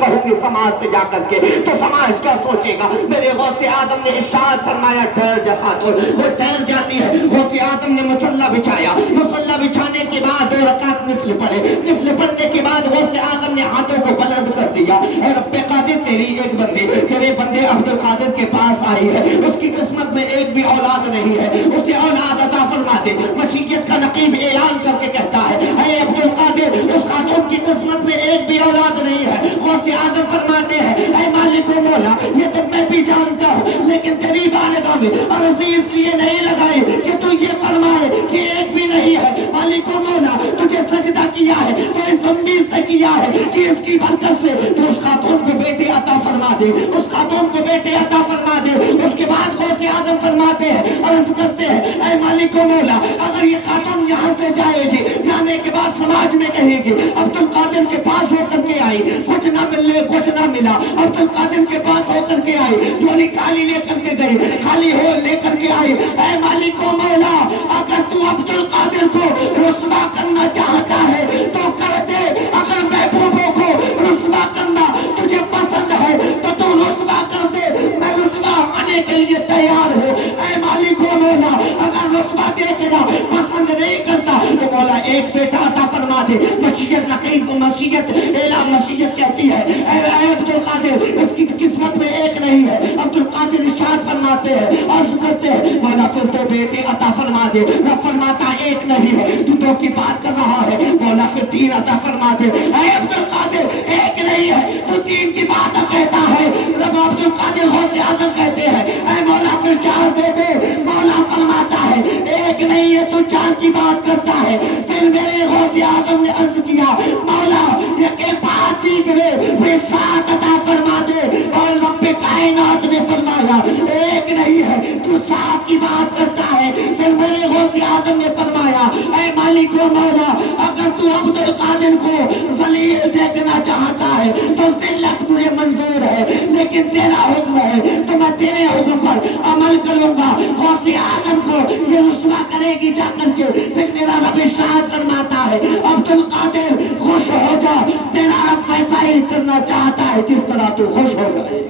کہوں گی سماج سے جا کر کے تو سماج کیا سوچے گا؟ میرے غوث اعظم نے ارشاد فرمایا ٹھہر جا خاتون، وہ ٹھہر جاتی ہے۔ غوث اعظم نے مصلی بچھایا، مصلی بچھانے کے بعد 2 رکعت نفل پڑھے، نفل پڑھنے کے بعد غوث اعظم نے ہاتھوں کو بلند کر دیا، اے رب قادر تیری ایک بندی تیرے بندے عبد القادر کے پاس آئی ہے، اس کی قسمت میں ایک بھی اولاد نہیں ہے، اسے اولاد عطا فرما دے۔ مشیت کا نقیب اعلان کر کے کہتا ہے اے عبد القادر اس خاتون کی قسمت میں ایک بھی اولاد نہیں ہے۔ غوث اعظم فرماتے ہیں اے مالک و مولا یہ تو میں بھی جانتا ہوں، لیکن تیری بالغاہ میں عرضی اس لیے نہیں لگائی کہ تو یہ فرمائے کہ ایک بھی نہیں ہے۔ مالک و مولا تجھے سجدہ کیا ہے تو اس امید سے کیا ہے کہ اس کی برکت سے تو اس خاتون کو بیٹے عطا فرما دے، اس خاتون کو بیٹے عطا فرما دے۔ اس کے بعد غوث اعظم فرماتے ہیں عرض کرتے ہیں اے مالک و مولا اگر یہ خاتون یہاں سے جائے گی، جانے کے بعد سماج میں کہے گی عبد القادر کے پاس ہو کر کے آئی، کچھ نہ ملے کچھ نہ ملا، عبد القادر کے پاس ہو کر کے آئی، جھولی خالی لے کر کے گئی، خالی ہو لے کر کے آئی۔ اے مالک و مولا اگر تو عبد القادر کو رسوا کرنا چاہتا ہے تو کر دے، اگر محبوبوں کو رسوا کرنا تجھے پسند ہے تو رسوا کر دے، میں رسوا آنے کے لیے تیار ہوں۔ اے مالک و مولا اگر رسوا دیکھنا پسند نہیں کرتا تو مولا ایک بیٹا عطا فرما دے۔ مشیت نقیب کو مشیت اعلیٰ مشیت کہتی ہے اے عبد القادر اس کی قسمت میں ایک نہیں ہے۔ عبد القادر ارشاد فرماتے ہیں عرض کرتے ہیں مولا پھر تو بیٹے عطا فرما دے۔ رب فرماتا ایک نہیں ہے تو 2 کی بات کر رہا ہے، مولا پھر 3 عطا فرما دے۔ اے عبد القادر ایک نہیں ہے تو 3 کی بات کہتا ہے۔ رب عبد القادر غوث اعظم کہتے ہیں اے مولا پھر 4 دے دے۔ مولا فرماتا ہے ایک نہیں ہے تو 4 کی بات کرتا ہے۔ پھر میرے غوث اعظم نے عرض کیا مولا یہ کہ بات دیگرے پھر 7 عطا فرما دے، اور رب کائنات نے فرمایا ایک نہیں ہے تو 7 کی بات کرتا ہے۔ پھر میرے غوث اعظم نے فرمایا اے مالک و مولا اگر تو عبد القادر کو ذلیل دیکھنا چاہتا ہے تو ذلت مجھے منظور ہے، لیکن تیرا حکم ہے تو میں تیرے حکم پر عمل کروں گا۔ غوث اعظم کو یہ رسوا کرے گی جا کر کے۔ پھر میرا رب ارشاد فرماتا ہے عبد القادر خوش ہو جا، تیرا رب ویسا ہی کرنا چاہتا ہے جس طرح تو خوش ہو جائے۔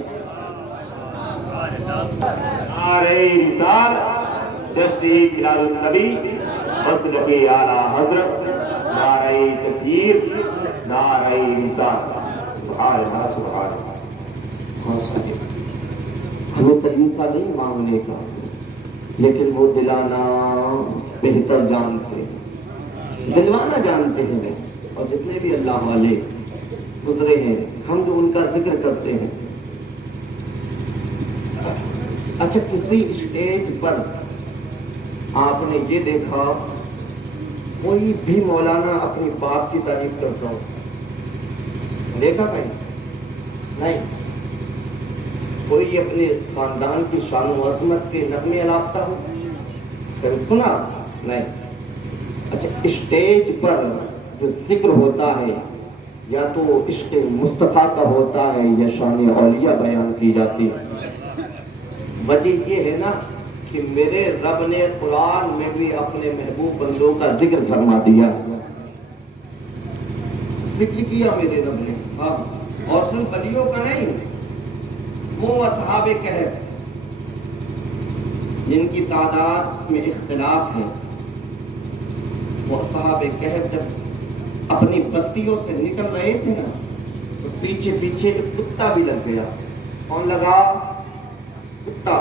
نعرہ رسالت جشن میلاد النبی مسلک اعلیٰ حضرت، نعرہ تکبیر، نعرہ رسالت، سبحان اللہ سبحان اللہ۔ ہمیں طریقہ نہیں مانگنے کا، لیکن وہ دلانا بہتر جانتے ہیں، دلوانا جانتے ہیں۔ اور جتنے بھی اللہ والے گزرے ہیں ہم جو ان کا ذکر کرتے ہیں، اچھا کسی اسٹیج پر آپ نے یہ دیکھا کوئی بھی مولانا اپنی باپ کی تعریف کرتا ہو؟ دیکھا کہیں؟ نہیں۔ کوئی اپنے خاندان کی شان و عظمت کے نغمے الاپتا ہو؟ کبھی سنا؟ نہیں۔ اچھا اسٹیج پر جو ذکر ہوتا ہے یا تو عشق مصطفیٰ کا ہوتا ہے یا شان اولیاء بیان کی جاتی ہے۔ وجہ یہ ہے نا کہ میرے رب نے قرآن میں بھی اپنے محبوب بندوں کا ذکر فرما دیا، ذکر کیا میرے رب نے۔ ہاں، اور صرف ولیوں کا نہیں، وہ اصحاب کہف جن کی تعداد میں اختلاف ہے، وہ اصحاب کہف جب اپنی بستیوں سے نکل رہے تھے نا تو پیچھے پیچھے ایک کتا بھی لگ گیا۔ کون لگا؟ کتا۔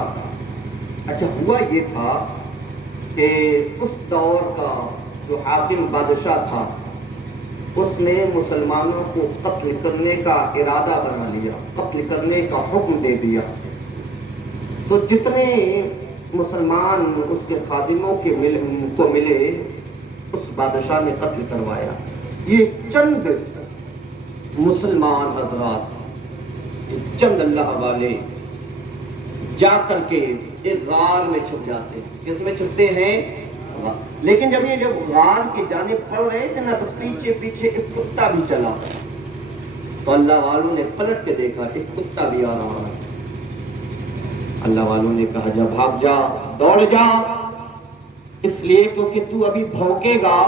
اچھا ہوا یہ تھا کہ اس دور کا جو حاکم بادشاہ تھا اس نے مسلمانوں کو قتل کرنے کا ارادہ بنا لیا، قتل کرنے کا حکم دے دیا۔ تو جتنے مسلمان اس کے خادموں کو ملے اس بادشاہ نے قتل کروایا۔ یہ چند مسلمان حضرات، چند اللہ والے جا کر کے ایک غار میں چھپ جاتے ہیں۔ کس میں چھپتے ہیں؟ لیکن جب یہ غار کی جانب بڑھ رہے تھے نا تو پیچھے پیچھے ایک کتا بھی چلا، تو اللہ والوں نے پلٹ کے دیکھا ایک کتا بھی آ رہا ہے۔ اللہ والوں نے کہا جا بھاگ جا، دوڑ جا، اس لیے کیونکہ تو ابھی بھونکے گا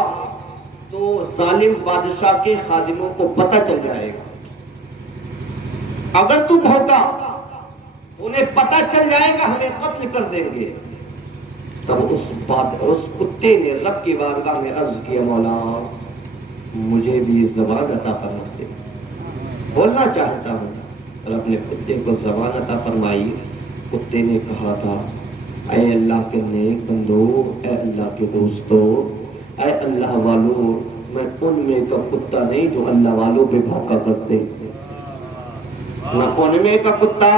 تو ظالم بادشاہ کے خادموں کو پتہ چل جائے گا۔ اگر تو بھوکا انہیں پتہ چل جائے گا ہمیں قتل کر دیں گے. تب اس کتے نے رب کی بارگاہ میں عرض کیا مولا مجھے بھی زبان عطا فرما دے, بولنا چاہتا ہوں. رب نے کتے کو زبان عطا فرمائی. کتے نے کہا تھا اے اللہ کے نیک بندو, اے اللہ کے دوستو, اے اللہ والو, میں ان میں کا کتا نہیں جو اللہ والوں پہ بھوکا کرتے, میں ان میں کا کتا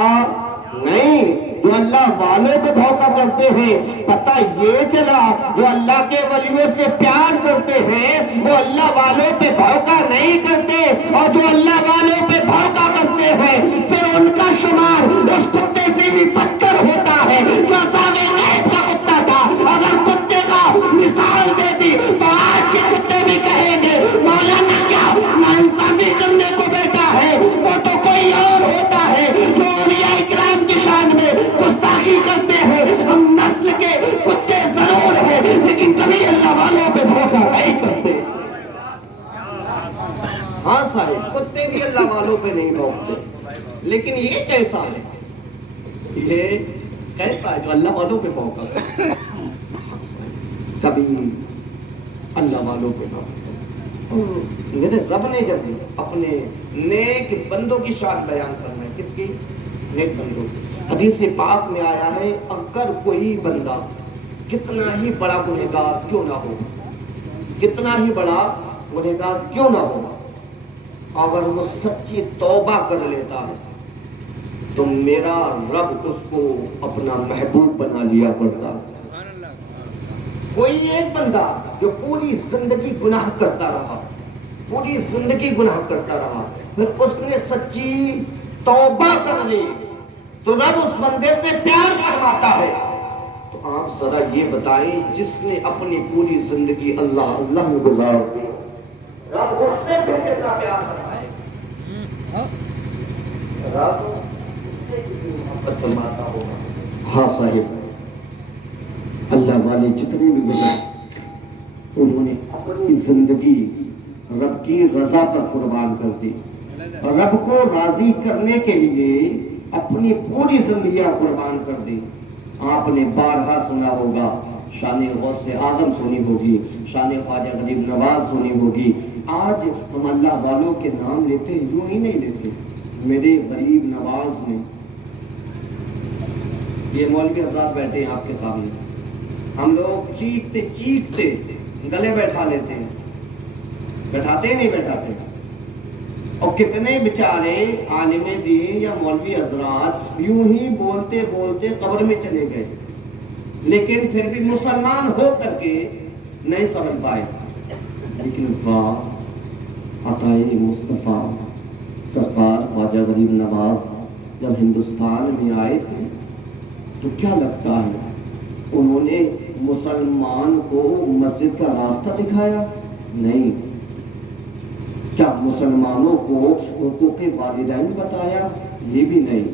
نہیں جو اللہ والوں پہ بھوکا کرتے ہیں. پتہ یہ چلا جو اللہ کے ولیوں سے پیار کرتے ہیں وہ اللہ والوں پہ بھوکا نہیں کرتے, اور جو اللہ والوں پہ بھوکا کرتے ہیں پھر ان کا شمار اس کتے سے بھی بدتر ہوتا ہے جو عذاب غیب کا کتا تھا. اگر کتے کا مثال دیتی تو آج کے کتے بھی کہیں گے مولانا کیا ناانصافی کرنے کو بیٹا ہے, وہ تو کوئی اور ہوتا ہے جو اولیاء اکرام کی شان میں گستاخی کرتے ہیں. ہم نسل کے کتے ضرور ہیں لیکن کبھی اللہ والوں پہ بھوکا نہیں کرتے. ہاں صاحب کتے بھی اللہ والوں پہ نہیں بھوکتے, لیکن یہ کیسا ہے, یہ کیسا ہے جو اللہ والوں پہ بھوکا کرتے, کبھی اللہ والوں پہ بھوکا. میرے رب نے جب اپنے نیک بندوں کی شان بیان کرنا ہے, کس کی؟ نیک بندوں کی. حدیث پاک میں آیا ہے اگر کوئی بندہ کتنا ہی بڑا گنہگار کیوں نہ ہو, کتنا ہی بڑا گنہگار کیوں نہ ہو, اگر وہ سچی توبہ کر لیتا ہے تو میرا رب اس کو اپنا محبوب بنا لیا کرتا ہے. کوئی ایک بندہ جو پوری زندگی گناہ کرتا رہا, پوری زندگی گناہ کرتا رہا, پھر اس نے سچی توبہ کر لی تو رب اس بندے سے پیار فرماتا ہے. تو آپ ذرا یہ بتائیں جس نے اپنی پوری زندگی اللہ اللہ میں گزار دی, رب اس سے بھی کتنا پیار فرمائے, رب اس سے کتنی محبت فرماتا ہوگا. ہاں صاحب اللہ والے جتنے بھی گزرے انہوں نے اپنی زندگی رب کی رضا پر قربان کر دی, رب کو راضی کرنے کے لیے اپنی پوری زندگیاں قربان کر دی. آپ نے بارہا سنا ہوگا شان غوث اعظم سنی ہوگی, شان خواجہ غریب نواز سنی ہوگی. آج ہم اللہ والوں کے نام لیتے ہیں, یوں ہی نہیں لیتے. میرے غریب نواز نے, یہ مولوی حضرات بیٹھے ہیں آپ کے سامنے, ہم لوگ چیختے چیختے گلے بیٹھا لیتے ہیں, بیٹھاتے ہیں نہیں بیٹھاتے. اور کتنے بیچارے عالم دین یا مولوی حضرات یوں ہی بولتے بولتے قبر میں چلے گئے, لیکن پھر بھی مسلمان ہو کر کے نہیں سمجھ پائے. لیکن واہ عطائے مصطفیٰ سرکار خواجہ غریب نواز جب ہندوستان میں آئے تھے تو کیا لگتا ہے انہوں نے مسلمان کو مسجد کا راستہ دکھایا؟ نہیں. کیا مسلمانوں کو حقوق والدین بتایا؟ یہ بھی نہیں.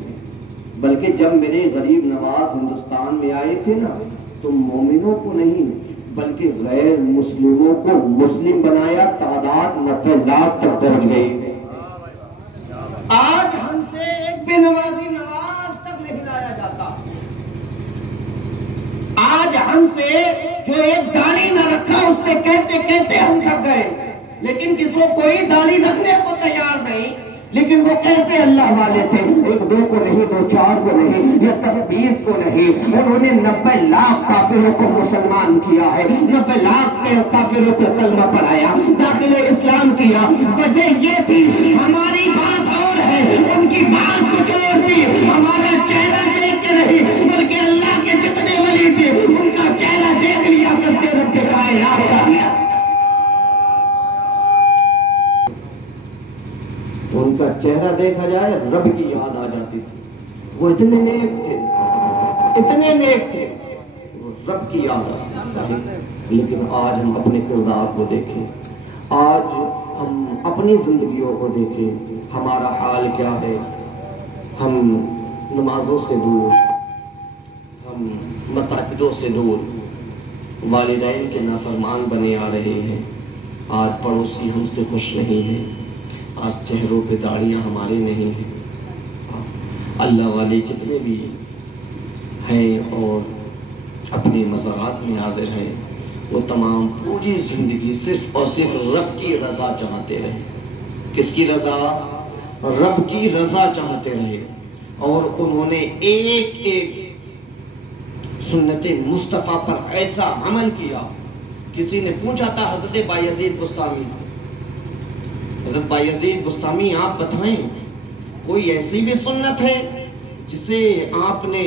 بلکہ جب میرے غریب نواز ہندوستان میں آئے تھے نا تو مومنوں کو نہیں بلکہ غیر مسلموں کو مسلم بنایا. تعداد 90 لاکھ تک پہنچ گئی. آج ہم سے ایک بے نمازی نماز تک نہیں لایا جاتا. آج ہم سے جو ایک داڑھی نہ رکھا اس سے کہتے کہتے ہم تھک گئے, لیکن کس کو کوئی داڑھی رکھنے کو تیار نہیں. لیکن وہ کیسے اللہ والے تھے, ایک دو کو نہیں, دو چار کو نہیں, یا 10-20 کو نہیں, انہوں نے 90 لاکھ کافروں کو مسلمان کیا ہے, 90 لاکھ کے کافروں کو کلمہ پڑھایا, داخل اسلام کیا. وجہ یہ تھی ہماری بات اور ہے, ان کی بات کچھ اور تھی. ہمارا چہرہ دیکھ کے نہیں بلکہ اللہ کے جتنے ولی تھے ان کا چہرہ دیکھ لیا کرتے رب کے کائنات کا دیا. ان کا چہرہ دیکھا جائے رب کی یاد آ جاتی تھی. وہ اتنے نیک تھے, اتنے نیک تھے, وہ رب کی یاد آتی. لیکن آج ہم اپنے کردار کو دیکھیں, آج ہم اپنی زندگیوں کو دیکھیں, ہمارا حال کیا ہے. ہم نمازوں سے دور, ہم مساجدوں سے دور, والدین کے نافرمان بنے آ رہے ہیں. آج پڑوسی ہم سے خوش نہیں ہیں, آج چہروں پہ داڑیاں ہماری نہیں ہیں, اللہ والے جتنے بھی ہیں اور اپنے مزارات میں حاضر ہیں وہ تمام پوری زندگی صرف اور صرف رب کی رضا چاہتے رہے. کس کی رضا؟ رب کی رضا چاہتے رہے. اور انہوں نے ایک ایک سنت مصطفیٰ پر ایسا عمل کیا. کسی نے پوچھا تھا حضرت بایزید بسطامی سے، حضرت بایزید بسطامی آپ بتائیں کوئی ایسی بھی سنت ہے جسے آپ نے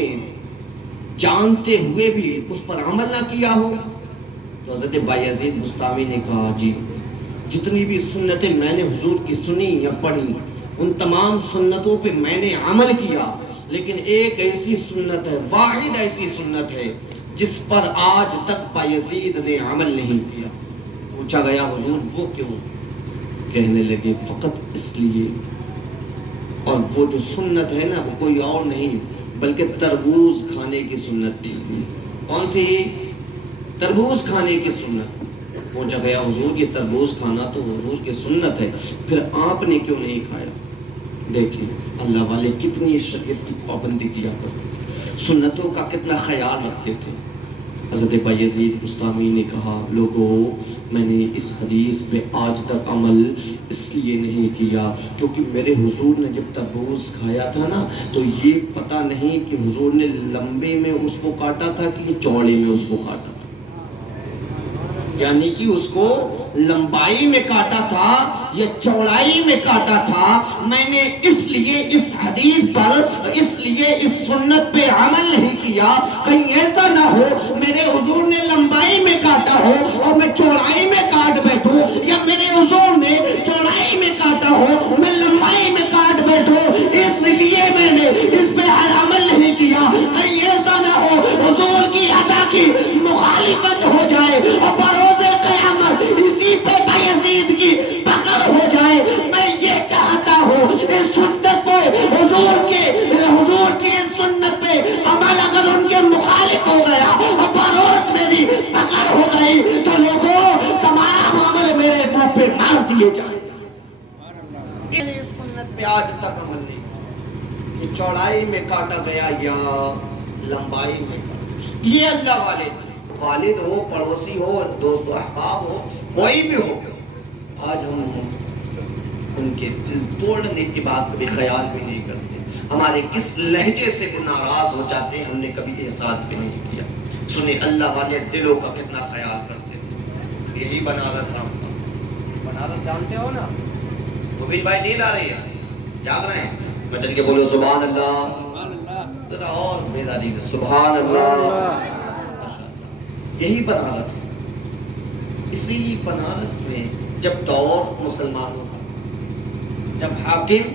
جانتے ہوئے بھی اس پر عمل نہ کیا ہو؟ تو حضرت بایزید بسطامی نے کہا جی جتنی بھی سنتیں میں نے حضور کی سنی یا پڑھی ان تمام سنتوں پہ میں نے عمل کیا، لیکن ایک ایسی سنت ہے، واحد ایسی سنت ہے جس پر آج تک بایزید نے عمل نہیں کیا. پوچھا گیا حضور وہ کیوں؟ کہنے لگے فقط اس لیے، اور وہ جو سنت ہے نا وہ کوئی اور نہیں بلکہ تربوز کھانے کی سنت تھی. کون سی؟ تربوز کھانے کی سنت. پوچھا گیا حضور یہ تربوز کھانا تو حضور کی سنت ہے، پھر آپ نے کیوں نہیں کھایا؟ دیکھیں اللہ والے کتنی شریعت کی پابندی کیا کرتے، سنتوں کا کتنا خیال رکھتے تھے. حضرت بایزید بسطامی نے کہا لوگوں میں نے اس حدیث پہ آج تک عمل اس لیے نہیں کیا کیونکہ میرے حضور نے جب تربوز کھایا تھا نا تو یہ پتہ نہیں کہ حضور نے لمبے میں اس کو کاٹا تھا کہ چوڑے میں اس کو کاٹا تھا، یعنی کہ اس کو لمبائی میں کاٹا تھا یا چوڑائی میں کاٹا تھا. میں نے اس لیے اس حدیث پر اس لیے اس سنت پہ عمل نہیں کیا کہیں ایسا نہ ہو میرے حضور نے لمبائی میں کاٹا ہو اور میں چوڑائی میں کاٹ بیٹھوں، یا میرے حضور نے چوڑائی میں کاٹا ہو میں لمبائی میں کاٹ بیٹھوں، اس لیے میں نے اس پہ عمل نہیں کیا. کہیں ایسا نہ ہو حضور کی ادا کی مخالفت ہو جائے اور بروز قیامت اسی پہ بایزید کی پکڑ ہو جائے. میں یہ چاہتا ہوں اس سنت پہ حضور کی سنت پہ عمل اگر ان کے مخالف ہو گیا اور بروز میری پکڑ ہو گئی تو لوگوں تمام عمل میرے منہ پہ مار دیے جائیں. اس سنت پہ آج تک عمل نہیں کہ چوڑائی میں کاٹا گیا یا لمبائی میں کاٹا. یہ اللہ والے تھے، والد ہو، پڑوسی ہو، دوست و احباب ہو، کوئی بھی ہو، آج ہم ان کے دل توڑنے کی بات کبھی خیال بھی نہیں کرتے. ہمارے کس لہجے سے وہ ناراض ہو جاتے ہیں ہم نے کبھی احساس بھی نہیں کیا. سنیں اللہ والے دلوں کا کتنا خیال کرتے تھے. یہی بنارس ہم بنارس جانتے ہو نا؟ وہ بھی بھائی نیند آ رہی ہے، جاگ رہے ہیں؟ میں چل کے بولو سبحان اللہ، ذرا اور بیداری سے سبحان اللہ. یہی بنارس، اسی بنارس میں جب دور مسلمانوں کا، جب حاکم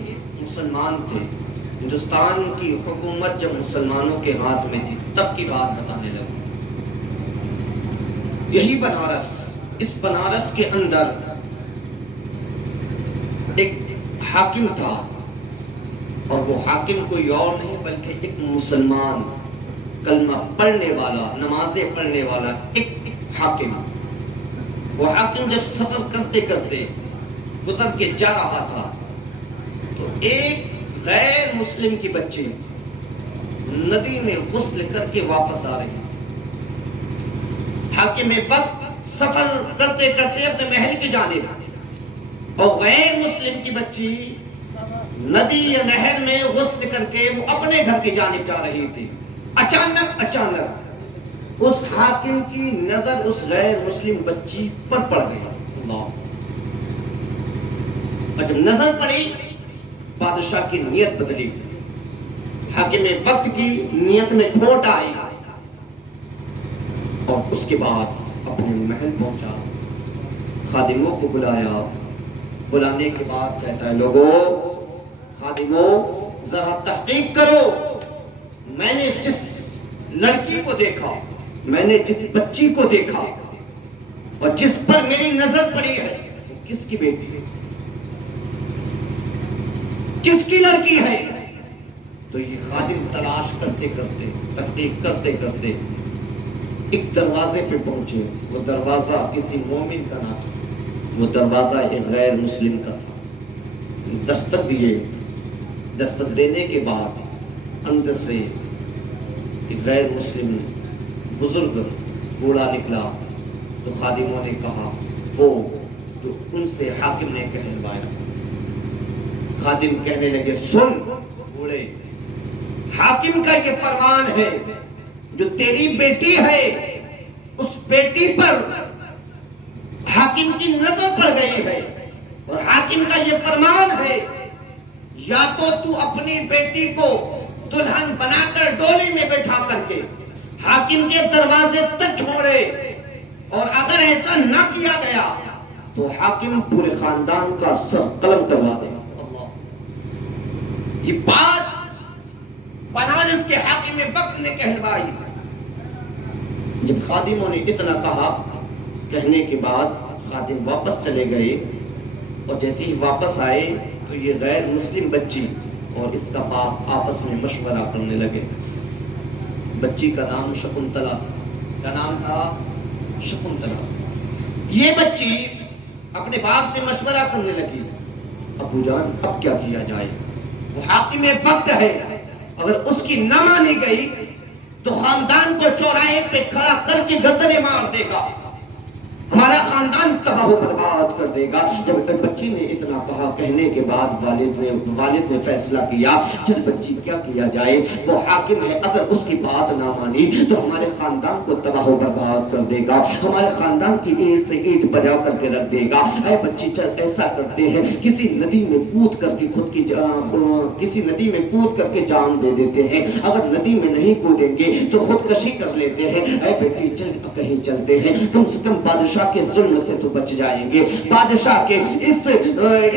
مسلمان تھے، ہندوستان کی حکومت جب مسلمانوں کے ہاتھ میں تھی، تب کی بات بتانے لگا. یہی بنارس، اس بنارس کے اندر ایک حاکم تھا اور وہ حاکم کوئی اور نہیں بلکہ ایک مسلمان کلمہ پڑھنے والا، نمازیں پڑھنے والا ایک حاکم. وہ حاکم جب سفر کرتے کرتے گزر کے جا رہا تھا تو ایک غیر مسلم کی بچی ندی میں غسل کر کے واپس آ رہی. حاکم وقت سفر کرتے کرتے اپنے محل کی جانب اور غیر مسلم کی بچی ندی یا نہر میں غسل کر کے وہ اپنے گھر کی جانب جا رہی تھی. اچانک اس حاکم کی نظر اس غیر مسلم بچی پر پڑ گئی. اللہ، جب نظر پڑی بادشاہ کی نیت بدلی، حاکم وقت کی نیت میں کھوٹ آئی اور اس کے بعد اپنے محل پہنچا، خادموں کو بلایا. بلانے کے بعد کہتا ہے لوگوں، خادموں ذرا تحقیق کرو، میں نے جس لڑکی کو دیکھا، میں نے جس بچی کو دیکھا اور جس پر میری نظر پڑی ہے وہ کس کی بیٹی ہے، کس کی لڑکی ہے؟ تو یہ خادم تلاش کرتے کرتے تحقیق کرتے کرتے ایک دروازے پہ پہنچے. وہ دروازہ کسی مومن کا نہ تھا، وہ دروازہ ایک غیر مسلم کا تھا. دستک دیے، دستک دینے کے بعد اندر سے ایک غیر مسلم بزرگ بوڑھا نکلا تو خادموں نے کہا وہ جو ان سے حاکم نے کہلوایا. خادم کہنے لگے سن بوڑھے، حاکم کا یہ فرمان ہے جو تیری بیٹی ہے اس بیٹی پر حاکم کی نظر پڑ گئی ہے، اور حاکم کا یہ فرمان ہے یا تو اپنی بیٹی کو دلہن بنا کر ڈولی میں بٹھا کر کے حاکم کے دروازے تک چھوڑے، اور اگر ایسا نہ کیا گیا تو حاکم پورے خاندان کا سر قلم کروا دے. یہ بات بنارس کے حاکم وقت نے کہلوائی. جب خادموں نے اتنا کہا، کہنے کے بعد خادم واپس چلے گئے، اور جیسے ہی واپس آئے تو یہ غیر مسلم بچی اور اس کا باپ آپس میں مشورہ کرنے لگے. بچی کا نام شکنتلا، کیا نام تھا؟ شکنتلا. یہ بچی اپنے باپ سے مشورہ کرنے لگی، ابو جان اب کیا کیا جائے؟ وہ حاکم وقت ہے، اگر اس کی نہ مانی گئی تو خاندان کو چوراہے پہ کھڑا کر کے گردنیں مار دے گا، ہمارا خاندان تباہ و برباد کر دے گا. جب بچی نے اتنا کہا، کہنے کے بعد والد نے فیصلہ کیا چل بچی کیا کیا جائے، وہ حاکم ہے، اگر اس کی بات نہ مانی تو ہمارے خاندان کو تباہ و برباد کر دے گا، ہمارے خاندان کی اینٹ سے اینٹ بجا کر کے رکھ دے گا. اے بچی چل ایسا کرتے ہیں، کسی ندی میں کود کر کے کسی ندی میں کود کر کے جان دے دیتے ہیں، اگر ندی میں نہیں کودیں گے تو خودکشی کر لیتے ہیں. اے بیٹی چل کہیں چلتے ہیں، کم سے کم بادشاہ کے ظلم سے تو بچ جائیں گے، بادشاہ کے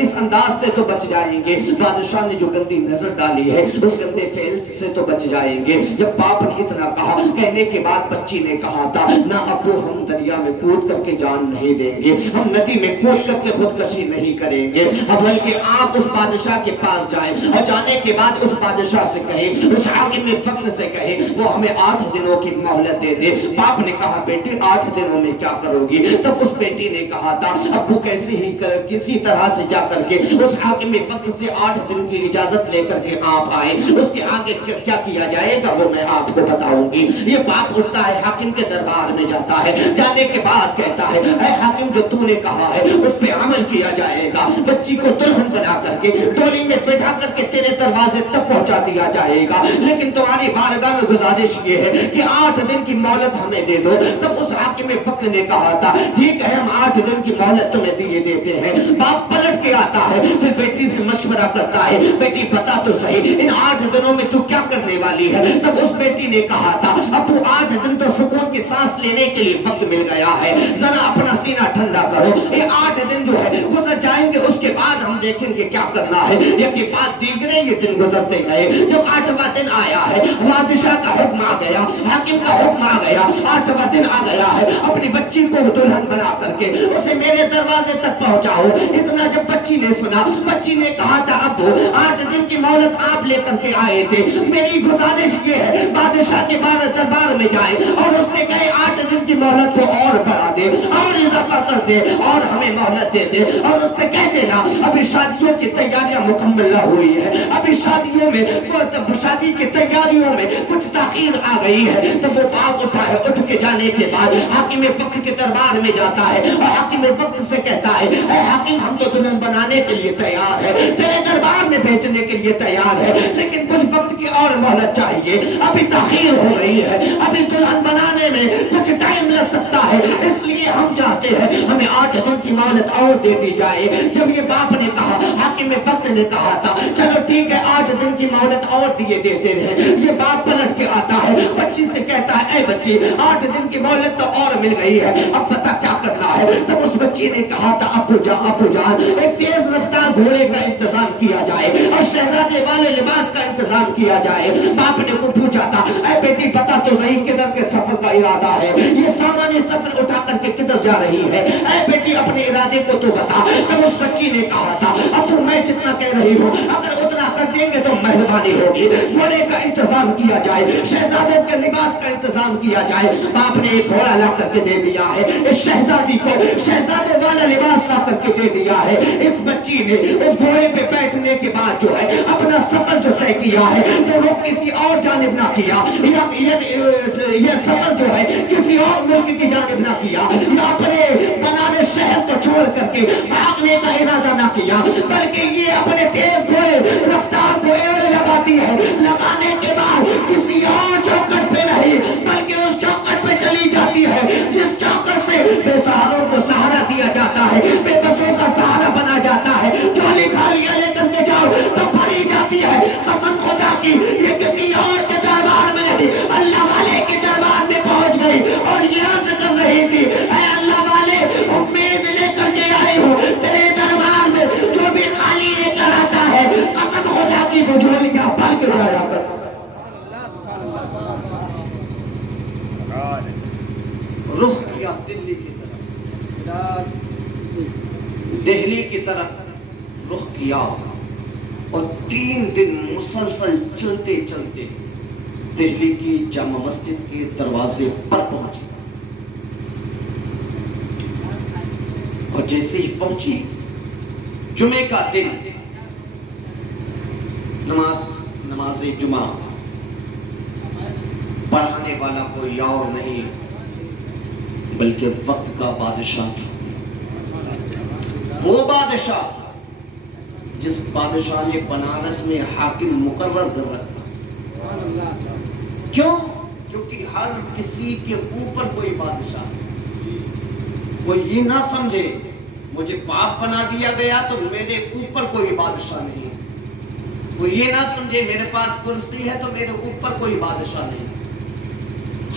اس انداز سے تو بچ جائیں گے، بادشاہ نے جو گندی نظر ڈالی ہے اس گندے فعل سے تو بچ جائیں گے. جب باپ نے اتنا کہا، کہنے کے بعد بچی نے کہا تھا نہ ابو ہم دریا میں کود کر کے جان نہیں دیں گے، ہم ندی میں کود کر کے خودکشی نہیں کریں گے، بلکہ آپ اس بادشاہ کے پاس جائیں اور جانے کے بعد اس بادشاہ سے کہیں، اس حاکم وقت سے کہیں وہ ہمیں 8 دنوں کی مہلت دے دے. باپ نے کہا بیٹی 8 دنوں میں کیا کرو گی؟ تب اس بیٹی نے کہا تھا ابو کیسے ہی کسی طرح سے جا کر کے اس حاکم وقت سے 8 دن کی اجازت لے کر کے آپ آئے، اس کے آگے کیا کیا جائے گا وہ میں آپ کو بتاؤں گی. یہ باپ اٹھتا ہے، حاکم کے دربار میں جاتا ہے، جانے کے بعد کہتا ہے اے حاکم جو تو نے کہا ہے اس پہ عمل کیا جائے گا، بچی کو دلہن بنا کر کے ڈولی میں بٹھا کر کے تیرے دروازے تک پہنچا دیا جائے گا، لیکن تمہاری بارگاہ میں گزارش یہ ہے کہ 8 دن کی مہلت ہمیں دے دو. تب اس حاکم وقت نے کہا تھا ٹھیک ہے ہم 8 دن کی مہلت تمہیں دیے دیتے ہیں. باپ پلٹ کے آتا ہے، پھر بیٹی سے مشورہ کرتا ہے بیٹی بتا تو صحیح ان 8 دنوں میں تو کیا کرنے والی ہے؟ تب اس بیٹی نے کہا تھا اب تو 8 دن تو سکون کی سانس لینے کے لیے وقت مل گیا ہے، ذرا اپنا سینہ ٹھنڈا کرو، یہ 8 دن جو ہے گزر جائیں گے، اس کے بعد ہم دیکھیں گے کیا کرنا ہے. یہ کے بعد دیگرے یہ دن گزرتے گئے. جب 8واں دن آیا ہے، بادشاہ کا حکم آ گیا، حاکم کا حکم آ گیا، 8واں دن آ گیا ہے، اپنی بچی کو دلہن بنا کر کے اسے میرے دروازے تک پہنچاؤ. اتنا جب بچی نے سنا، بچی نے کہا تھا ابو 8 دن کی مہلت آپ لے کر کے آئے تھے، میری گزارش یہ ہے بادشاہ کے دربار میں جائیں اور اس سے کہے 8 دن کی مہلت کو اور بڑھا دے اور اضافہ کر دے اور ہمیں مہلت دے دے، اور اس سے کہہ دینا ابھی شادیوں کی تیاریاں مکمل نہ ہوئی ہے، ابھی شادیوں میں شادی کی تیاریوں میں کچھ تاخیر آ گئی ہے. تب وہ باپ اٹھا ہے، اٹھ کے جانے کے بعد حاکم وقت کے دربار میں جاتا ہے اور حاکم وقت سے کہتا ہے اے حاکم ہم تو دلہن بنانے کے لیے تیار ہے، تیرے دربار میں بھیجنے کے لیے تیار ہے، لیکن کچھ وقت کی اور مہلت چاہیے، ابھی تاخیر ہو رہی ہے، ابھی دلہن بنانے میں کچھ ٹائم لگ سکتا ہے، اس لیے ہم چاہتے ہیں ہمیں 8 دن کی مہلت اور دے دی جائے. جب یہ باپ نے کہا، حاکم وقت نے کہا تھا چلو ٹھیک ہے 8 دن کی مہلت اور دیے دیتے ہیں. یہ باپ پلٹ کے آتا ہے، بچی سے کہتا ہے اے بچی 8 دن کی مہلت تو اور مل گئی ہے، اب پتہ کیا کرنا ہے؟ تب اس بچی نے کہا تھا ابو جان ایک تیز رفتار گھوڑے کا انتظام کیا جائے اور شہزادے والے لباس کا انتظام کیا جائے. باپ نے کو پوچھا تھا اے بیٹی بتا تو صحیح کدھر کے سفر کا ارادہ ہے، یہ سامان سفر اٹھا کر کے کدھر جا رہی ہے، اے بیٹی اپنے ارادے کو تو بتا. تب اس بچی نے کہا تھا ابو میں جتنا کہہ رہی ہوں اگر اتنا کر دیں گے تو مہربانی ہوگی، گھوڑے کا انتظام کیا جائے، شہزادے کے لباس کا انتظام کیا جائے. باپ نے ایک گھوڑا لا کر کے دے دیا ہے، اس شہزادی کو شہزادے والا لباس فیصلہ کر کے دے دیا ہے. اس بچی نے اس گھوڑے پہ بیٹھنے کے بعد جو ہے اپنا سفر جو طے کیا ہے تو وہ کسی اور جانب نہ کیا, یہ سفر جو ہے کسی اور ملک کی جانب نہ کیا, یا اپنے بنارس شہر کو چھوڑ کر کے بھاگنے کا ارادہ نہ کیا, بلکہ یہ اپنے تیز گھوڑے رفتار کو ایڑے لگاتی ہے. لگانے کے بعد کسی اور چوکٹ پہ نہیں بلکہ اس چوکٹ پہ چلی جاتی ہے جس چوکٹ پہ بے سہاروں کو سہارا دیا جاتا ہے, بے بسوں کا سہارا بنا جاتا ہے. جھولی کھالیاں لے کر کے جاؤ تو پڑی جاتی ہے. قسم خدا کی یہ کسی اور کے دربار میں نہیں, اللہ والے کے دربار میں پہنچ گئی اور یہ عرض کر رہی تھی, اے اللہ والے امید لے کر کے آئی ہوں تیرے دربار میں, جو بھی خالی لے کر آتا ہے قسم خدا کی وہ جھولیاں بھر کے جایا کر. رخ کیا دلی کی طرف, دہلی کی طرف رخ کیا اور 3 دن مسلسل چلتے چلتے دہلی کی جامع مسجد کے دروازے پر پہنچی. اور جیسے ہی پہنچی جمعے کا دن, نماز جمعہ پڑھانے والا کوئی اور نہیں بلکہ وقت کا بادشاہ تھا. وہ بادشاہ جس بادشاہ نے بنارس میں حاکم مقرر کر رکھا. کیوں؟ کیونکہ ہر کسی کے اوپر کوئی بادشاہ ہے. وہ یہ نہ سمجھے مجھے پاک بنا دیا گیا تو میرے اوپر کوئی بادشاہ نہیں. وہ یہ نہ سمجھے میرے پاس کرسی ہے تو میرے اوپر کوئی بادشاہ نہیں.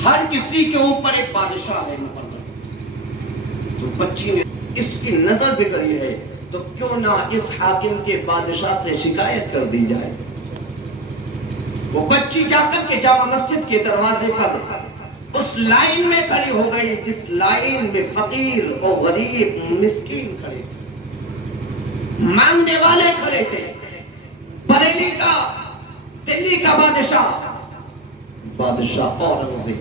ہر کسی کے اوپر ایک بادشاہ ہے مقرر. تو بچی نے اس کی نظر بگڑی ہے تو کیوں نہ اس حاکم کے بادشاہ سے شکایت کر دی جائے. وہ بچی جا کر کے جامع مسجد کے دروازے پر اس لائن میں کھڑی ہو گئی جس لائن میں فقیر اور غریب مسکین کھڑے تھے, مانگنے والے کھڑے تھے. بریلی کا, دلی کا بادشاہ اورنگزیب,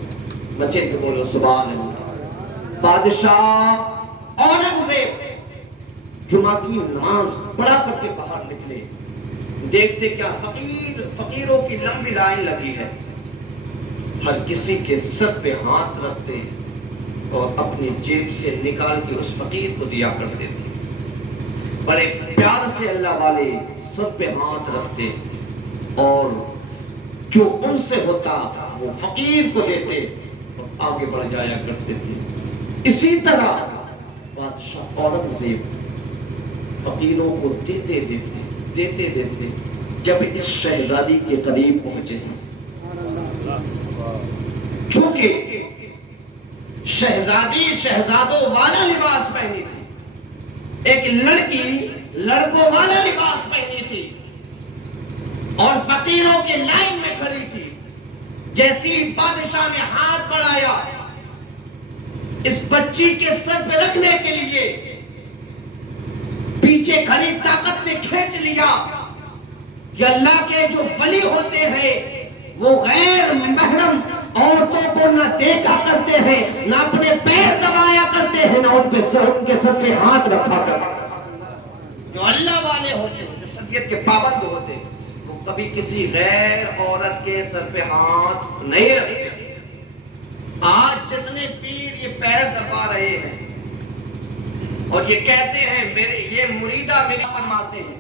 بچے کے بولو سبحان اللہ. بادشاہ اورنگزیب جمعہ کی نماز پڑھا کر کے باہر نکلے. دیکھتے کیا فقیروں کی لمبی لائن لگی ہے. ہر کسی کے سر پہ ہاتھ رکھتے اور اپنی جیب سے نکال کے اس فقیر کو دیا کرتے تھے. بڑے پیار سے اللہ والے سر پہ ہاتھ رکھتے اور جو ان سے ہوتا وہ فقیر کو دیتے اور آگے بڑھ جایا کرتے تھے. اسی طرح بادشاہ اورنگزیب فقیروں کو دیتے جب اس شہزادی کے قریب پہنچے, چونکہ شہزادی شہزادوں والا لباس پہنی تھی, ایک لڑکی لڑکوں والا لباس پہنی تھی اور فقیروں کے لائن میں کھڑی تھی. جیسی بادشاہ نے ہاتھ بڑھایا اس بچی کے سر پہ رکھنے کے لیے, پیچھے کھڑی طاقت نے کھینچ لیا کہ اللہ کے جو ولی ہوتے ہیں وہ غیر محرم عورتوں کو نہ دیکھا کرتے ہیں, نہ اپنے پیر دبایا کرتے ہیں, نہ ان کے سر پہ ہاتھ رکھا کرتے ہیں. جو اللہ والے ہوتے ہیں, جو شریعت کے پابند ہوتے ہیں, وہ کبھی کسی غیر عورت کے سر پہ ہاتھ نہیں رکھتے. آج جتنے پیر یہ پیر دبا رہے ہیں اور یہ کہتے ہیں یہ مریدہ میری فرماتے ہیں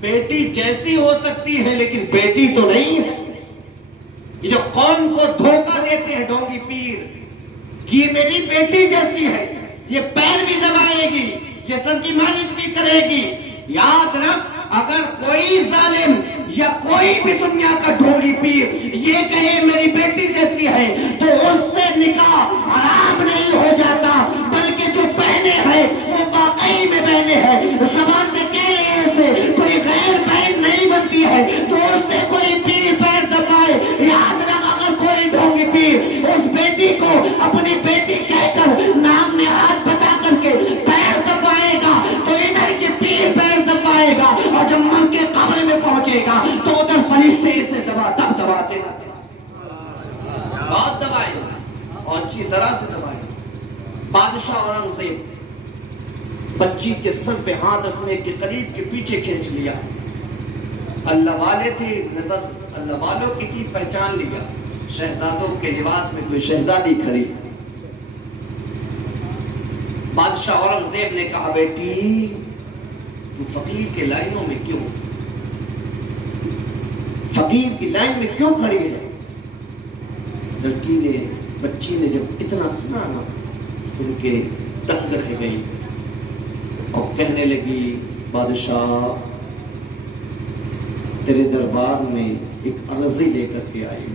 بیٹی جیسی ہو سکتی ہے لیکن بیٹی تو نہیں ہے. یہ جو قوم کو دھوکہ دیتے ہیں ڈونگی پیر کہ یہ میری بیٹی جیسی ہے, یہ پیر بھی دبائے گی, یہ سر کی مالش بھی کرے گی. یاد رکھ, اگر کوئی ظالم یا کوئی بھی دنیا کا ڈھونگی پیر یہ کہے میری بیٹی جیسی ہے تو اس سے نکاح حرام نہیں ہو جاتا, بلکہ جو بہنیں ہیں وہ واقعی میں بہنیں ہیں. سماج سے کہنے سے کوئی غیر بہن نہیں بنتی ہے تو اس سے کوئی پیر پیر دبائے. یاد رکھ, اگر کوئی ڈھونگی پیر اس بیٹی کو اپنی بیٹی کہہ کر نام نے ہاتھ بتا کر کے پیر دبائے گا تو ادھر کے پیر پیر دبائے گا, اور جب مر کے قبر میں پہنچے گا تو ادھر فرشتے اسے دباتے بہت دبائے اور اچھی طرح سے دبائے. بادشاہ اورنگزیب بچی کے سر پہ ہاتھ رکھنے کے قریب کے پیچھے کھینچ لیا. اللہ والے تھے، نظر اللہ والوں کی تھی، پہچان لیا. شہزادوں کے لباس میں کوئی شہزادی کھڑی. بادشاہ اورنگزیب نے کہا بیٹی تو فقیر کے لائنوں میں کیوں، فقیر کی لائن میں کیوں کھڑی ہے؟ لڑکی نے، بچی نے جب اتنا سنا نا سن کے دنگ رہ گئی اور کہنے لگی بادشاہ تیرے دربار میں ایک عرضی لے کر کے آئی.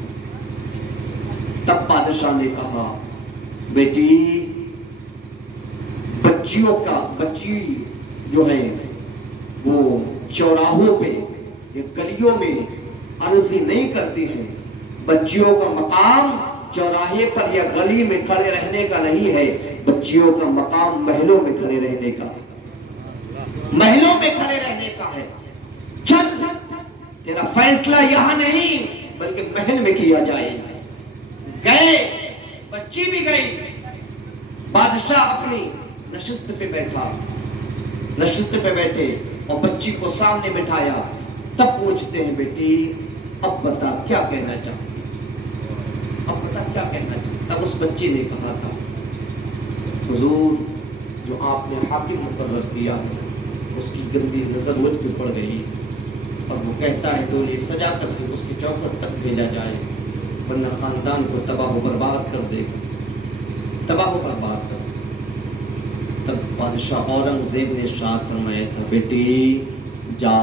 تب بادشاہ نے کہا بیٹی بچی جو ہے وہ چوراہوں پہ یا گلیوں میں عرضی نہیں کرتی ہیں. بچیوں کا مقام چوراہے پر یا گلی میں کھڑے رہنے کا نہیں ہے. بچیوں کا مقام محلوں میں کھڑے رہنے کا، محلوں میں کھڑے رہنے کا ہے. چل تیرا فیصلہ یہاں نہیں بلکہ محل میں کیا جائے. گئے، بچی بھی گئی. بادشاہ اپنی نشست پہ بیٹھا، نشست پہ بیٹھے اور بچی کو سامنے بٹھایا. تب پوچھتے ہیں بیٹی اب بتا کیا کہنا چاہتی، اب بتا کیا کہنا چاہتی. تب اس بچی نے کہا تھا حضور جو آپ نے حاکم مقرر کیا ہے اس کی گندی نظر مجھ پہ پڑ گئی اور وہ کہتا ہے ڈولی سجا کر کے اس کی چوکھٹ تک بھیجا جائے ورنہ خاندان کو تباہ و برباد کر دے گا، تباہ و برباد کر. تب بادشاہ اورنگزیب نے ارشاد فرمایا تھا بیٹی جا،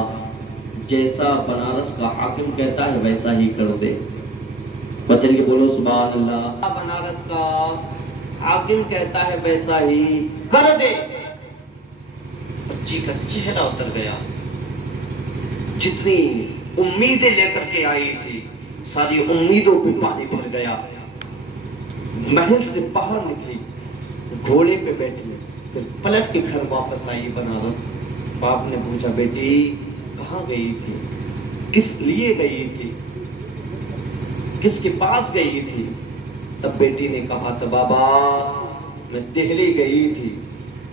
جیسا بنارس کا حاکم کہتا ہے ویسا ہی کر دے. بچن کے بولو سبحان اللہ. بنارس کا حاکم کہتا ہے ویسا ہی کر دے. بچی کا چہرہ اتر گیا. جتنی امیدیں لے کر کے آئی تھی ساری امیدوں پہ پانی بھر گیا. محل سے باہر نکلی، گھوڑے پہ بیٹھی، پھر پلٹ کے گھر واپس آئی بنارس. باپ نے پوچھا بیٹی کہاں گئی تھی، کس لیے گئی تھی، کس کے پاس گئی تھی؟ تب بیٹی نے کہا تھا بابا میں دہلی گئی تھی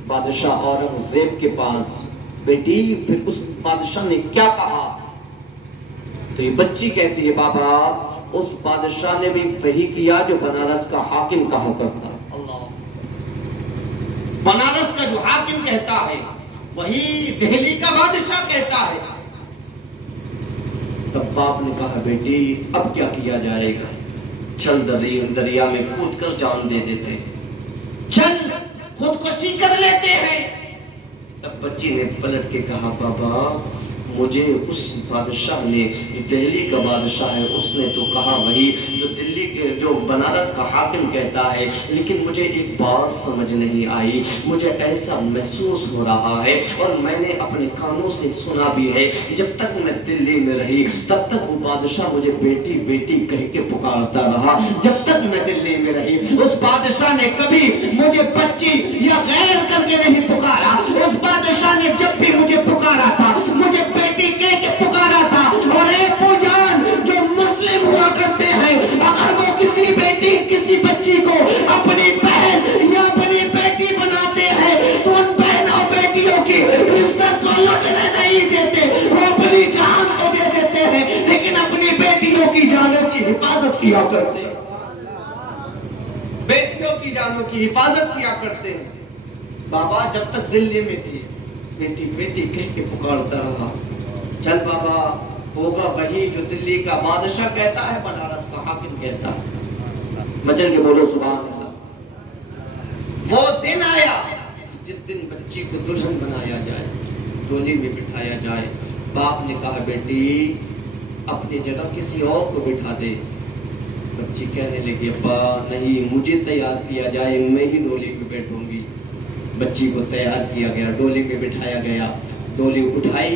بادشاہ اورنگزیب کے پاس. بیٹی پھر اس بادشاہ نے کیا کہا؟ تو یہ بچی کہتی ہے بابا اس بادشاہ نے بھی وہی کیا جو بنارس کا حاکم کہا کرتا. اللہ، بنارس کا جو حاکم کہتا ہے وہی دہلی کا بادشاہ کہتا ہے. تب باپ نے کہا بیٹی اب کیا کیا جائے گا؟ چل دریا میں کود کر جان دے دیتے ہیں، چل خودکشی کر لیتے ہیں. تب بچی نے پلٹ کے کہا بابا مجھے اس بادشاہ نے، دہلی کا بادشاہ ہے، اس نے تو کہا وہی جو دلی کے، جو بنارس کا حاکم کہتا ہے، لیکن مجھے ایک بات سمجھ نہیں آئی. مجھے ایسا محسوس ہو رہا ہے اور میں نے اپنے کانوں سے سنا بھی ہے جب تک میں دلی میں رہی تب تک وہ بادشاہ مجھے بیٹی بیٹی کہہ کے پکارتا رہا. جب تک میں دلی میں رہی اس بادشاہ نے کبھی مجھے بچی یا غیر کر کے نہیں پکارا. اس بادشاہ نے جب بھی مجھے پکارا تھا مجھے بیٹی کہہ کے پکارا تھا. اور اے پوجان جو مسلم ہوا کرتے ہیں اگر وہ کسی بیٹی کسی بچی کو اپنی بہن یا اپنی بیٹی بناتے ہیں تو ان بہن اور بیٹیوں کی عزت کو لٹنے نہیں دیتے. وہ اپنی جان تو دے دیتے ہیں لیکن اپنی بیٹیوں کی جانوں کی حفاظت کیا کرتے ہیں، بیٹیوں کی جانوں کی حفاظت کیا کرتے ہیں. بابا جب تک دلی میں تھی بیٹی بیٹی کہہ کے پکارتا رہا. چل بابا ہوگا وہی جو دلی کا بادشاہ کہتا ہے بنارس کا حاکم کہتا ہے. مچل کے بولو سبحان اللہ. وہ دن آیا جس دن بچی کو دلہن بنایا جائے، ڈولی میں بٹھایا جائے. باپ نے کہا بیٹی اپنی جگہ کسی اور کو بٹھا دے. بچی کہنے لگی ابا نہیں مجھے تیار کیا جائے، میں ہی ڈولی پہ بیٹھوں گی. بچی کو تیار کیا گیا، ڈولی پہ بٹھایا گیا. ڈولی اٹھائی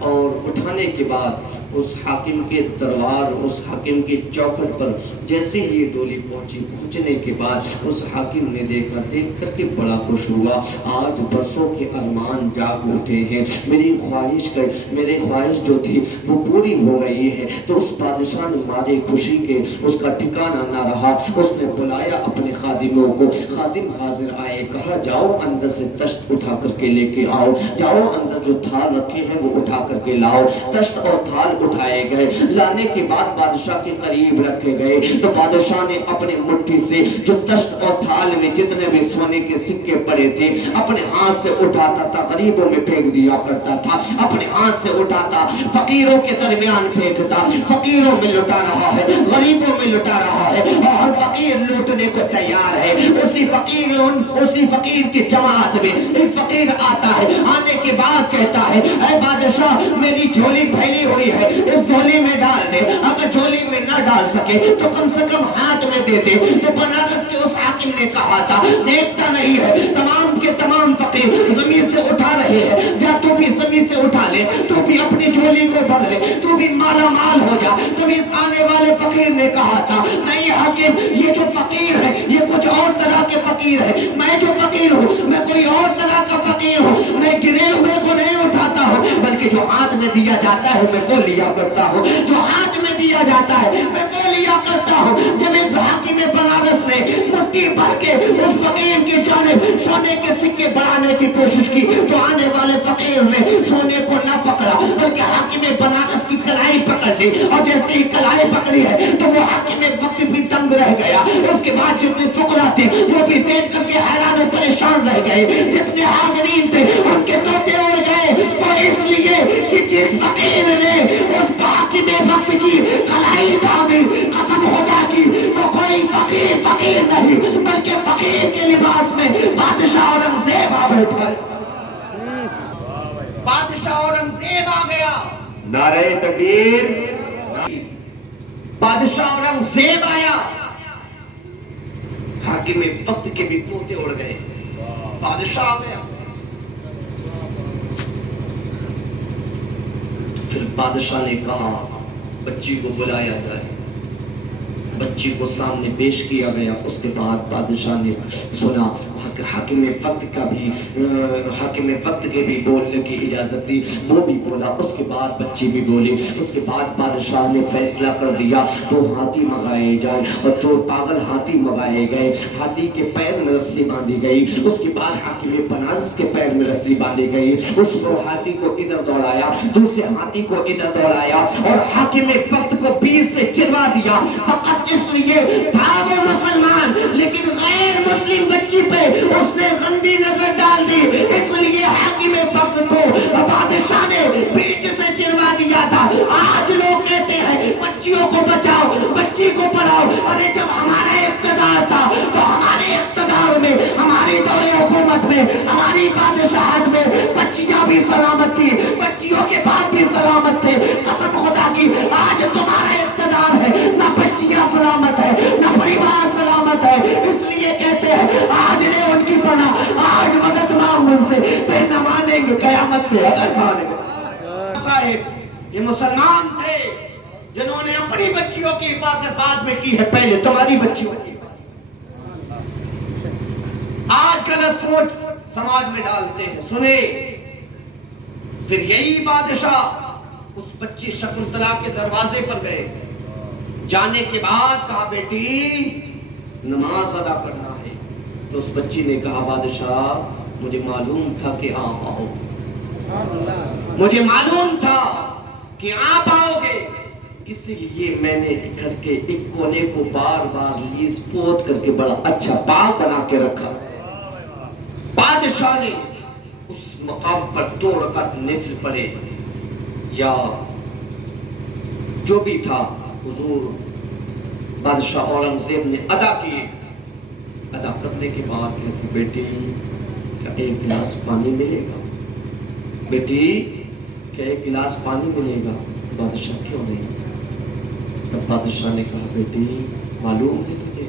اور اٹھانے کے بعد اس حاکم کے دربار، اس حاکم کے چوکھٹ پر جیسے ہی یہ ڈولی پہنچی، پہنچنے کے بعد اس حاکم نے دیکھا، دیکھ کر کے بڑا خوش ہوا، آج برسوں کے ارمان جاگ اٹھے ہیں، میری خواہش جو تھی وہ پوری ہو گئی ہے۔ تو اس بادشاہ نے مارے خوشی کے اس کا ٹھکانہ نہ رہا، اس نے بلایا اپنے خادموں کو، خادم حاضر آئے، کہا جاؤ اندر سے تشت اٹھا کر کے لے کے آؤ، جاؤ اندر جو تھال رکھے ہیں وہ اٹھا کر کے لاؤ۔ تشت اور تھال اٹھائے گئے، لانے کے بعد بادشاہ کے قریب رکھے گئے تو بادشاہ نے اپنے مٹھی سے جو تشت اور تھال میں جتنے بھی سونے کے سکے پڑے تھے اپنے ہاتھ سے اٹھاتا تھا، غریبوں میں پھینک دیا کرتا تھا، اپنے ہاتھ سے اٹھاتا فقیروں کے درمیان پھینکتا، فقیروں میں لٹا رہا ہے، غریبوں میں لٹا رہا ہے، اور ہر فقیر لوٹنے کو تیار ہے۔ اسی فقیر کی جماعت میں ایک فقیر آتا ہے، آنے کے بعد کہتا ہے اے بادشاہ میری جھولی پھیلی ہوئی ہے، اس جھولی میں ڈال دے، اگر جھولی میں نہ ڈال سکے تو کم سے کم ہاتھ میں دے دے۔ تو بنارس کے اس حاکم نے کہا تھا دیکھتا نہیں ہے تمام کے تمام فقیر زمین سے اٹھا رہے ہیں، جا تو بھی زمین سے اٹھا لے، تو بھی اپنی جھولی کو بھر لے، تو بھی مالا مال ہو جا۔ تو اس آنے والے فقیر نے کہا تھا نہیں حاکم، یہ جو فقیر ہے یہ کچھ اور طرح کے فقیر ہے، میں جو فقیر ہوں میں کوئی اور طرح کا فقیر ہوں، میں گرے ہوئے کو نہیں اٹھاتا ہوں بلکہ جو ہاتھ میں دیا جاتا ہے میں وہ لیا کرتا ہوں، جو ہاتھ میں دیا جاتا ہے میں وہ لیا کرتا ہوں۔ جب اس حاکم بنارس نے مٹھی بھر کے اس فقیر کی جانب سونے کے سکے بڑھانے کی کوشش کی تو آنے والے فقیر نے سونے کو نہ پکڑا بلکہ حاکم بنارس کی کلائی پکڑ لی، اور جیسے ہی کلائی پکڑی ہے تو وہ حاکم وقت بھی تنگ رہ گیا۔ اس کے بعد جتنے فقراء تھے وہ بھی دیکھ کر کے حیران و پریشان رہ گئے، جتنے حاضرین تھے ان کے طوطے اڑ گئے، وہ اس لیے کہ جس فقیر نے اس حاکم وقت کی کلائی تھامی، قسم خدا کی وہ کوئی فقیر نہیں بلکہ فقیر کے لباس میں بادشاہ اورنگزیب آ بیٹھا ہے۔ بادشاہ اورنگزیب آ گیا، نعرہ تکبیر، بادشاہ اورنگزیب آیا، حاکم وقت کے بھی طوطے اڑ گئے، بادشاہ آ گیا۔ پھر بادشاہ نے کہا بچی کو بلایا جائے، بچی کو سامنے پیش کیا گیا۔ اس کے بعد بادشاہ نے سنا، حاکم وقت کے بھی بولنے کی اجازت دی، وہ بھی بولا، اس کے بعد بچی بھی بولی۔ اس کے بعد بادشاہ نے فیصلہ کر دیا 2 ہاتھی منگائے جائیں اور 2 پاگل ہاتھی منگائے گئے، ہاتھی کے پیر میں رسی باندھی گئی۔ اس کے بعد حاکم بنارس کے پیر میں رسی باندھی گئی، اس کو ہاتھی کو ادھر دوڑایا، دوسرے ہاتھی کو ادھر دوڑایا اور حاکم وقت کو بیچ سے چروا دیا۔ فقط اس لیے تھا وہ مسلمان لیکن غیر مسلم بچی پہ اس نے گندی نظر ڈال دی، اس لیے حاکم وقت کو بادشاہ نے بیچ سے چروا دیا تھا۔ آج لوگ کہتے ہیں بچیوں کو بچاؤ، بچی کو پڑھاؤ، ارے جب ہمارا اقتدار تھا تو ہمارے اقتدار میں، ہماری دور حکومت میں، ہماری بادشاہت میں بچیاں بھی سلامت تھی، بچیوں کے باپ بھی سلامت تھے۔ قسم خدا کی آج تمہارا اقتدار ہے، نہ بچیاں سلامت ہے نہ پریوار سلامت ہے، اس لیے کہتے ہیں آج نے ان کی پناہ، آج مدد مانگ ان سے، پھر نہ مانیں گے قیامت میں اگر مانیں گے۔ صاحب یہ مسلمان تھے جنہوں نے اپنی بچیوں کی حفاظت بعد میں کی ہے، پہلے تمہاری بچیوں کی۔ آج غلط سوچ سماج میں ڈالتے ہیں، سنے پھر یہی بادشاہ اس بچی شکنتلا کے دروازے پر گئے، جانے کے بعد کہا بیٹی نماز ادا کرنا ہے۔ تو اس بچی نے کہا بادشاہ مجھے معلوم تھا کہ آپ آؤ، مجھے معلوم تھا کہ آپ آؤ گے، اسی لیے میں نے گھر کے ایک کونے کو بار بار لیز پوت کر کے بڑا اچھا باغ بنا کے رکھا۔ بادشاہ نے اس مقام پر 2 رکعت نفل پڑھے یا جو بھی تھا حضور بادشاہ اورنگزیب نے ادا کیے۔ ادا کرنے کے بعد کہتی بیٹی کیا 1 گلاس پانی ملے گا؟ بیٹی کیا 1 گلاس پانی ملے گا؟ بادشاہ کیوں نہیں؟ تب بادشاہ نے کہا بیٹی معلوم ہے تجھے؟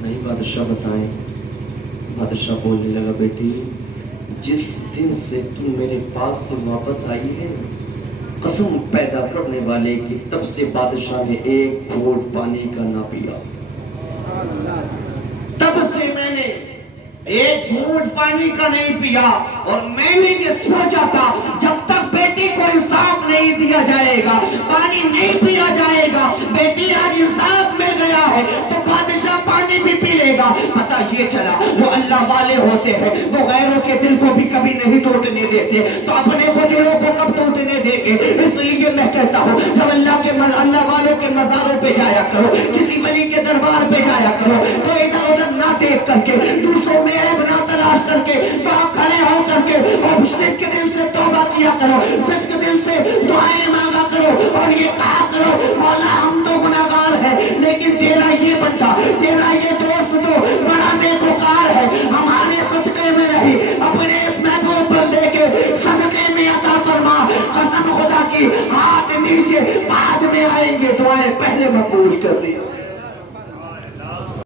نہیں بادشاہ بتائیں۔ بادشاہ بولنے لگا بیٹی جس دن سے تم میرے پاس سے واپس آئی ہے قسم پیدا کرنے والے کی، تب سے بادشاہ نے ایک گھونٹ پانی کا نہ پیا، تب سے میں نے ایک گھونٹ پانی کا نہیں پیا، اور میں نے یہ سوچا تھا جب تک بیٹی کو انصاف نہیں دیا جائے گا، پانی نہیں پیا جائے گا، بیٹی آج انصاف مل گیا ہے تو بادشاہ پانی بھی پی لے گا۔ پتہ یہ چلا جو اللہ والے ہوتے ہیں وہ غیروں کے دل کو بھی کبھی نہیں ٹوٹنے دیتے، تو اپنے کو دلوں کو کب ٹوٹنے دیں گے؟ اس لیے میں کہتا ہوں جب اللہ والوں کے مزاروں پہ جایا کرو، کسی ولی کے دربار پہ جایا کرو، تو ادھر ادھر نہ دیکھ کر کے، دوسروں میں عیب نہ تلاش کر کے، وہاں کھڑے ہو کر کے اور صدق دل سے توبہ کیا کرو، صدق دل سے دعائیں مانگا کرو، اور یہ کہا کرو مولا ہم تو گناہگار ہیں لیکن تیرا یہ بندہ، تیرا یہ دوست تو بڑا نیکوکار ہے، ہمارے صدقے میں نہیں، اپنے اس محبوب بندے کے صدقے میں عطا فرما۔ قسم خدا کی ہاتھ نیچے بعد میں آئیں گے، دعائیں پہلے مقبول کر دی۔